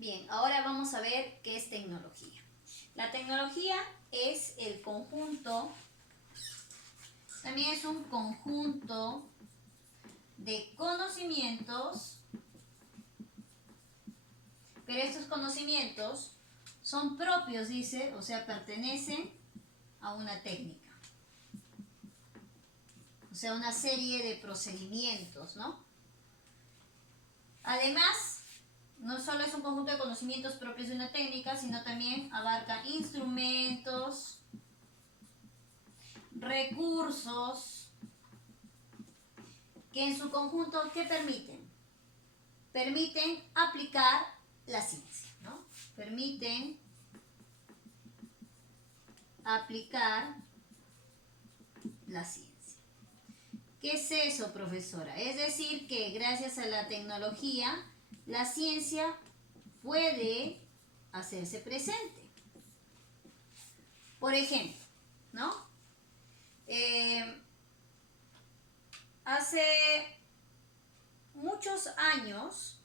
Bien, ahora vamos a ver qué es tecnología. La tecnología es el conjunto, también es un conjunto de conocimientos, pero estos conocimientos son propios, dice, o sea, pertenecen a una técnica. O sea, una serie de procedimientos, ¿no? Además, no solo es un conjunto de conocimientos propios de una técnica, sino también abarca instrumentos, recursos, que en su conjunto, ¿qué permiten? Permiten aplicar la ciencia, ¿no? Permiten aplicar la ciencia. ¿Qué es eso, profesora? Es decir, que gracias a la tecnología, la ciencia puede hacerse presente. Por ejemplo, ¿no? Hace muchos años,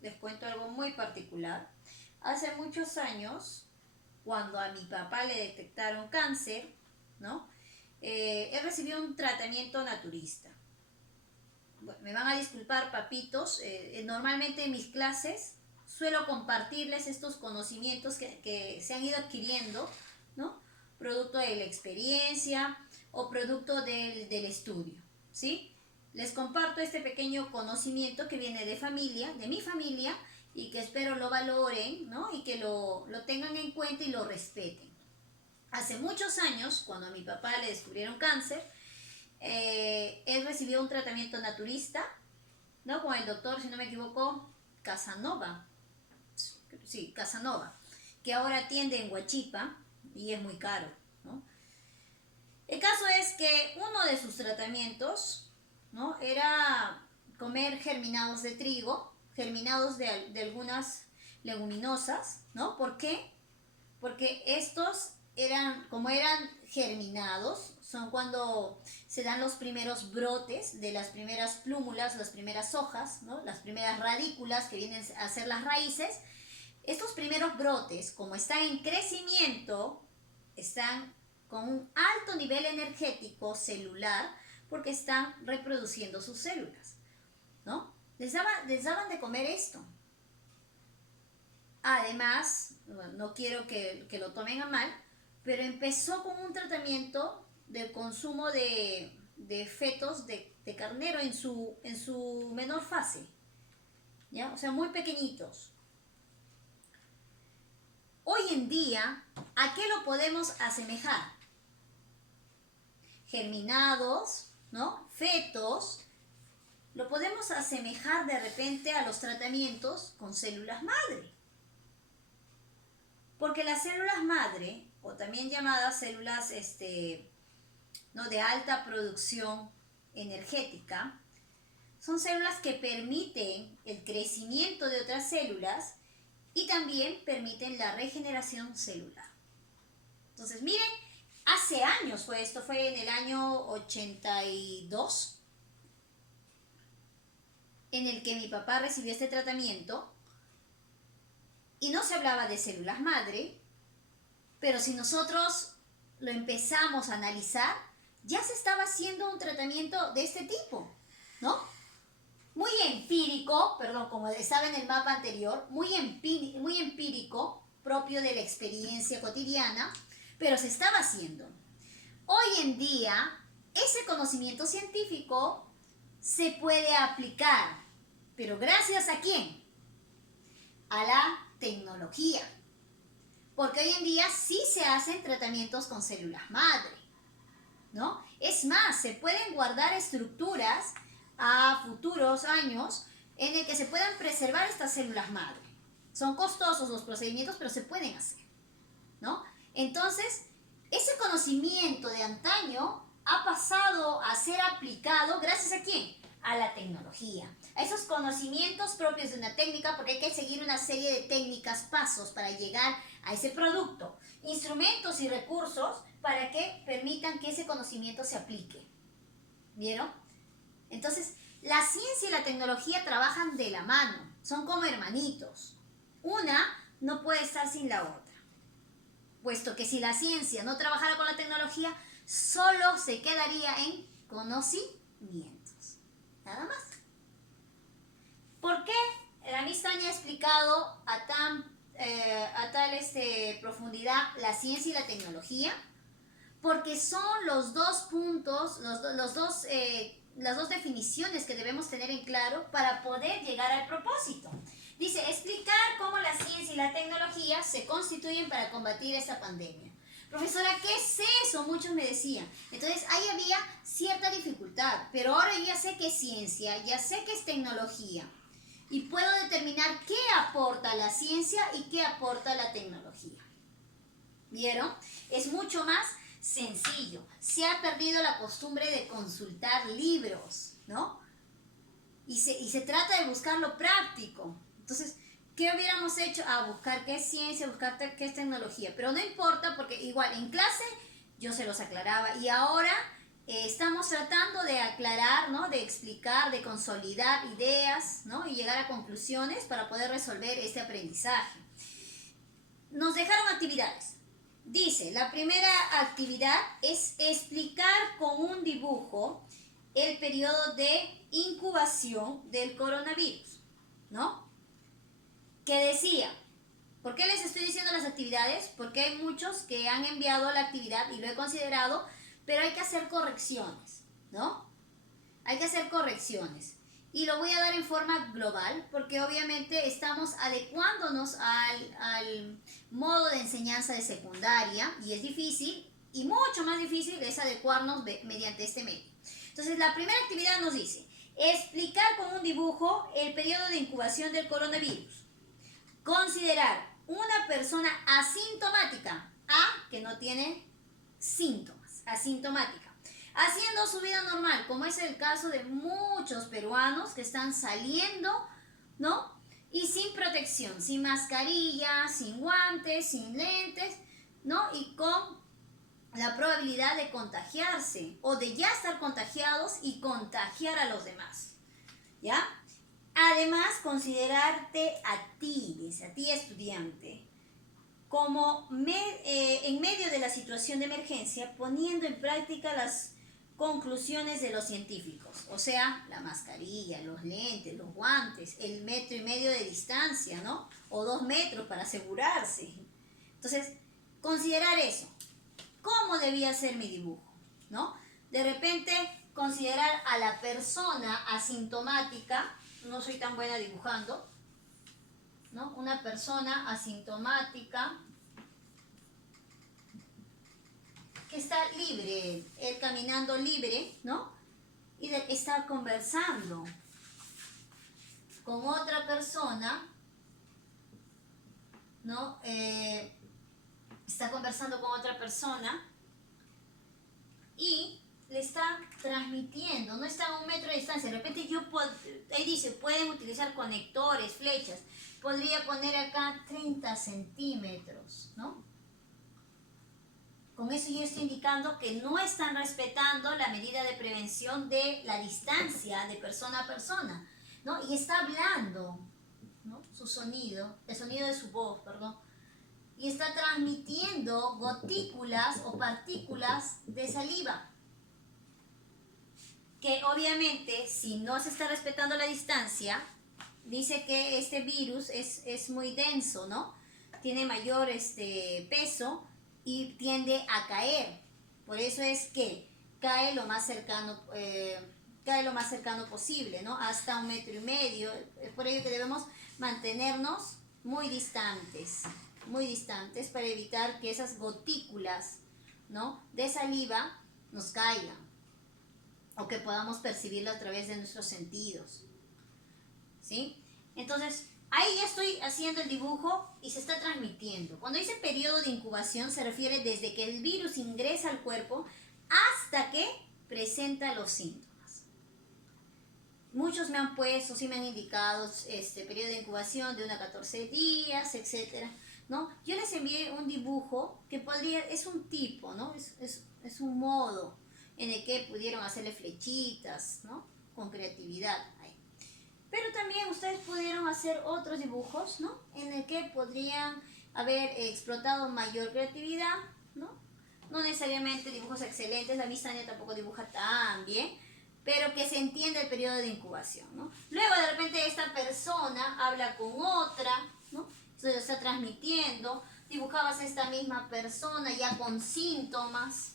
les cuento algo muy particular, hace muchos años, cuando a mi papá le detectaron cáncer, ¿no? Él recibió un tratamiento naturista. Bueno, me van a disculpar, papitos, normalmente en mis clases suelo compartirles estos conocimientos que se han ido adquiriendo, ¿no? Producto de la experiencia o producto del estudio, ¿sí? Les comparto este pequeño conocimiento que viene de familia, de mi familia, y que espero lo valoren, ¿no? Y que lo tengan en cuenta y lo respeten. Hace muchos años, cuando a mi papá le descubrieron cáncer, él recibió un tratamiento naturista, ¿no? Con el doctor, si no me equivoco, Casanova. Sí, Casanova, que ahora atiende en Huachipa y es muy caro, ¿no? El caso es que uno de sus tratamientos, ¿no? Era comer germinados de trigo, germinados de algunas leguminosas, ¿no? ¿Por qué? Porque estos como eran germinados, son cuando se dan los primeros brotes de las primeras plúmulas, las primeras hojas, ¿no? Las primeras radículas que vienen a ser las raíces. Estos primeros brotes, como están en crecimiento, están con un alto nivel energético celular porque están reproduciendo sus células, ¿no? Les daban de comer esto. Además, no quiero que lo tomen a mal, pero empezó con un tratamiento del consumo de fetos de carnero en su menor fase, ¿ya? O sea, muy pequeñitos. Hoy en día, ¿a qué lo podemos asemejar? Germinados, ¿no? Fetos, lo podemos asemejar de repente a los tratamientos con células madre. Porque las células madre, o también llamadas células ¿no? de alta producción energética, son células que permiten el crecimiento de otras células y también permiten la regeneración celular. Entonces, miren, hace años fue esto, fue en el año 82, en el que mi papá recibió este tratamiento y no se hablaba de células madre, pero si nosotros lo empezamos a analizar, ya se estaba haciendo un tratamiento de este tipo, ¿no? Muy empírico, perdón, como estaba en el mapa anterior, muy empírico, propio de la experiencia cotidiana, pero se estaba haciendo. Hoy en día, ese conocimiento científico se puede aplicar, pero ¿gracias a quién? A la tecnología. Porque hoy en día sí se hacen tratamientos con células madre, ¿no? Es más, se pueden guardar estructuras a futuros años en el que se puedan preservar estas células madre. Son costosos los procedimientos, pero se pueden hacer, ¿no? Entonces, ese conocimiento de antaño ha pasado a ser aplicado gracias a ¿quién? A la tecnología, a esos conocimientos propios de una técnica, porque hay que seguir una serie de técnicas, pasos para llegar a ese producto, instrumentos y recursos para que permitan que ese conocimiento se aplique. ¿Vieron? Entonces, La ciencia y la tecnología trabajan de la mano, son como hermanitos. Una no puede estar sin la otra, puesto que si la ciencia no trabajara con la tecnología, solo se quedaría en conocimientos. Nada más. ¿Por qué la Miss Tania ha explicado a tal profundidad la ciencia y la tecnología? Porque son los dos puntos, las dos definiciones que debemos tener en claro para poder llegar al propósito. Dice, explicar cómo la ciencia y la tecnología se constituyen para combatir esta pandemia. Profesora, ¿qué es eso? Muchos me decían. Entonces, ahí había cierta dificultad, pero ahora yo ya sé qué es ciencia, ya sé qué es tecnología. Y puedo determinar qué aporta la ciencia y qué aporta la tecnología. ¿Vieron? Es mucho más sencillo. Se ha perdido la costumbre de consultar libros, ¿no? Y se trata de buscar lo práctico. Entonces, ¿qué hubiéramos hecho? Buscar qué es ciencia, buscar qué es tecnología. Pero no importa porque igual en clase yo se los aclaraba. Y ahora estamos tratando de aclarar, ¿no? De explicar, de consolidar ideas, ¿no? Y llegar a conclusiones para poder resolver este aprendizaje. Nos dejaron actividades. Dice, la primera actividad es explicar con un dibujo el periodo de incubación del coronavirus, ¿no? Que decía, ¿por qué les estoy diciendo las actividades? Porque hay muchos que han enviado la actividad y lo he considerado, pero hay que hacer correcciones, ¿no? Hay que hacer correcciones. Y lo voy a dar en forma global, porque obviamente estamos adecuándonos al modo de enseñanza de secundaria, y es difícil, y mucho más difícil es adecuarnos mediante este medio. Entonces, la primera actividad nos dice, explicar con un dibujo el periodo de incubación del coronavirus. Considerar una persona asintomática, que no tiene síntomas, asintomática, haciendo su vida normal, como es el caso de muchos peruanos que están saliendo, ¿no? Y sin protección, sin mascarilla, sin guantes, sin lentes, ¿no? Y con la probabilidad de contagiarse o de ya estar contagiados y contagiar a los demás, ¿ya? Además, considerarte a ti, dice, a ti estudiante, como en medio de la situación de emergencia, poniendo en práctica las conclusiones de los científicos, o sea, la mascarilla, los lentes, los guantes, el 1,5 metros de distancia, ¿no? O 2 metros para asegurarse. Entonces, considerar eso. ¿Cómo debía ser mi dibujo? ¿No? De repente, considerar a la persona asintomática, no soy tan buena dibujando, ¿no? Una persona asintomática que está libre, él caminando libre, ¿no? Y de estar conversando con otra persona, ¿no? Está conversando con otra persona y le está transmitiendo, no está a 1 metro de distancia. De repente ahí dice, pueden utilizar conectores, flechas. Podría poner acá 30 centímetros, ¿no? Con eso yo estoy indicando que no están respetando la medida de prevención de la distancia de persona a persona, ¿no? Y está hablando, ¿no? Su sonido, el sonido de su voz, perdón, y está transmitiendo gotículas o partículas de saliva. Que obviamente, si no se está respetando la distancia, dice que este virus es muy denso, ¿no? Tiene mayor peso y tiende a caer. Por eso es que cae lo más cercano posible, ¿no? Hasta 1,5 metros. Es por ello que debemos mantenernos muy distantes para evitar que esas gotículas, ¿no? de saliva nos caigan o que podamos percibirlo a través de nuestros sentidos, ¿sí? Entonces, ahí ya estoy haciendo el dibujo y se está transmitiendo. Cuando dice periodo de incubación se refiere desde que el virus ingresa al cuerpo hasta que presenta los síntomas. Muchos me han puesto, sí me han indicado periodo de incubación de 1 a 14 días, etc., ¿no? Yo les envié un dibujo que es un tipo, ¿no? Es un modo en el que pudieron hacerle flechitas, ¿no? con creatividad ahí. Pero también ustedes pudieron hacer otros dibujos, ¿no? En el que podrían haber explotado mayor creatividad, ¿no? No necesariamente dibujos excelentes, la Miss Tania tampoco dibuja tan bien, pero que se entiende el periodo de incubación, ¿no? Luego de repente esta persona habla con otra, ¿no? Se está transmitiendo, dibujabas a esta misma persona ya con síntomas,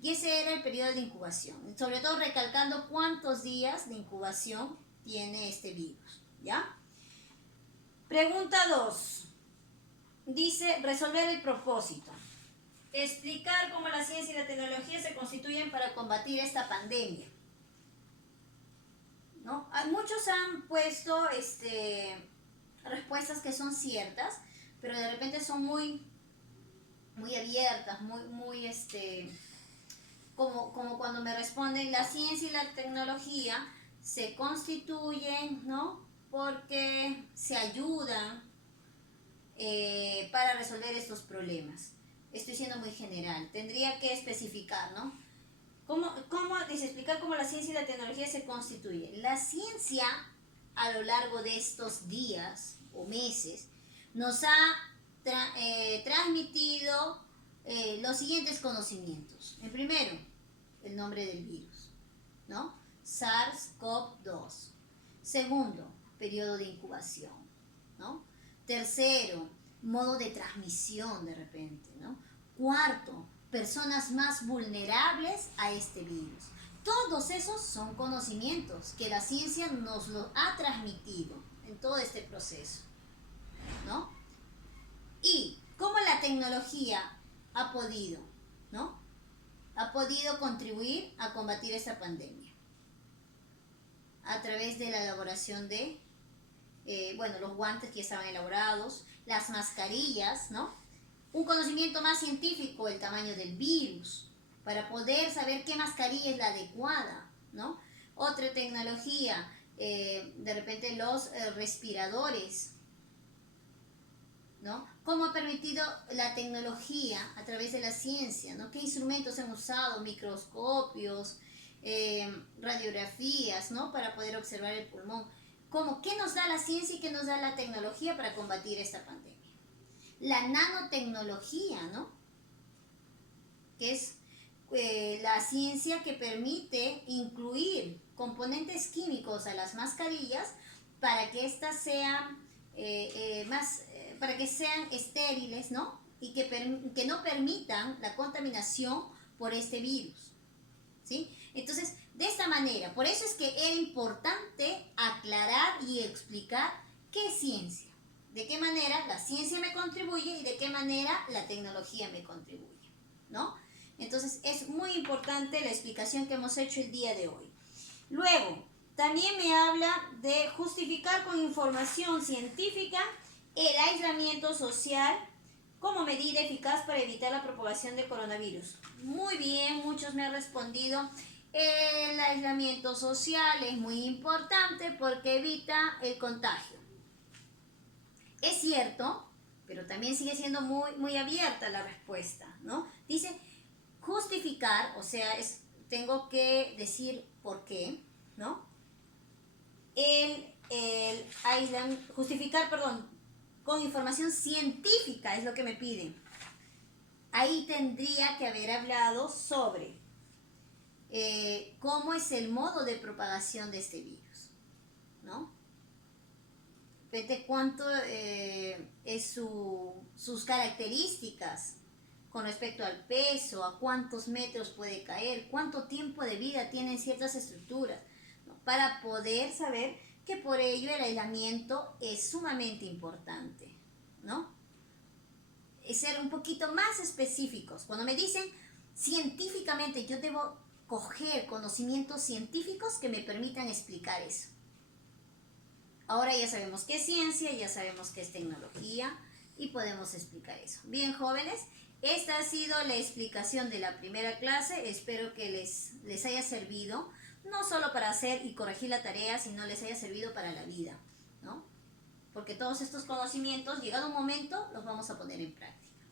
y ese era el periodo de incubación, sobre todo recalcando cuántos días de incubación tiene este virus, ¿ya? Pregunta 2. Dice, resolver el propósito. Explicar cómo la ciencia y la tecnología se constituyen para combatir esta pandemia, ¿no? Muchos han puesto respuestas que son ciertas, pero de repente son muy abiertas, como cuando me responden, la ciencia y la tecnología se constituyen, ¿no? Porque se ayudan para resolver estos problemas. Estoy siendo muy general, tendría que especificar, ¿no? Explicar cómo la ciencia y la tecnología se constituyen? La ciencia, a lo largo de estos días o meses, nos ha transmitido los siguientes conocimientos. El primero, el nombre del virus, ¿no? SARS-CoV-2. Segundo, periodo de incubación, ¿no? Tercero, modo de transmisión de repente, ¿no? Cuarto, personas más vulnerables a este virus. Todos esos son conocimientos que la ciencia nos lo ha transmitido en todo este proceso, ¿no? Y cómo la tecnología ha podido, ¿no? Ha podido contribuir a combatir esta pandemia a través de la elaboración de, los guantes que ya estaban elaborados, las mascarillas, ¿no? Un conocimiento más científico, el tamaño del virus, para poder saber qué mascarilla es la adecuada, ¿no? Otra tecnología, de repente los respiradores, ¿no? ¿Cómo ha permitido la tecnología a través de la ciencia, ¿no? ¿Qué instrumentos han usado? Microscopios, radiografías, ¿no? Para poder observar el pulmón. ¿Qué nos da la ciencia y qué nos da la tecnología para combatir esta pandemia? La nanotecnología, ¿no? Que es la ciencia que permite incluir componentes químicos a las mascarillas para que éstas sean para que sean estériles, ¿no? Y que no permitan la contaminación por este virus, ¿sí? Entonces, de esta manera, por eso es que era importante aclarar y explicar qué es ciencia, de qué manera la ciencia me contribuye y de qué manera la tecnología me contribuye, ¿no? Entonces, es muy importante la explicación que hemos hecho el día de hoy. Luego, también me habla de justificar con información científica el aislamiento social como medida eficaz para evitar la propagación del coronavirus. Muy bien, muchos me han respondido. El aislamiento social es muy importante porque evita el contagio. Es cierto, pero también sigue siendo muy abierta la respuesta, ¿no? Dice justificar, o sea, tengo que decir por qué, ¿no? Justificar, con información científica es lo que me piden. Ahí tendría que haber hablado sobre cómo es el modo de propagación de este virus, ¿no? Cuánto es sus características con respecto al peso, a cuántos metros puede caer, cuánto tiempo de vida tienen ciertas estructuras, ¿no? Para poder saber que por ello el aislamiento es sumamente importante, ¿no? Es ser un poquito más específicos. Cuando me dicen científicamente, yo debo coger conocimientos científicos que me permitan explicar eso. Ahora ya sabemos qué es ciencia, ya sabemos qué es tecnología y podemos explicar eso. Bien, jóvenes, esta ha sido la explicación de la primera clase. Espero que les haya servido, no solo para hacer y corregir la tarea, sino les haya servido para la vida, ¿no? Porque todos estos conocimientos, llegado un momento, los vamos a poner en práctica.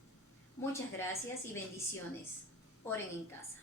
Muchas gracias y bendiciones. Oren en casa.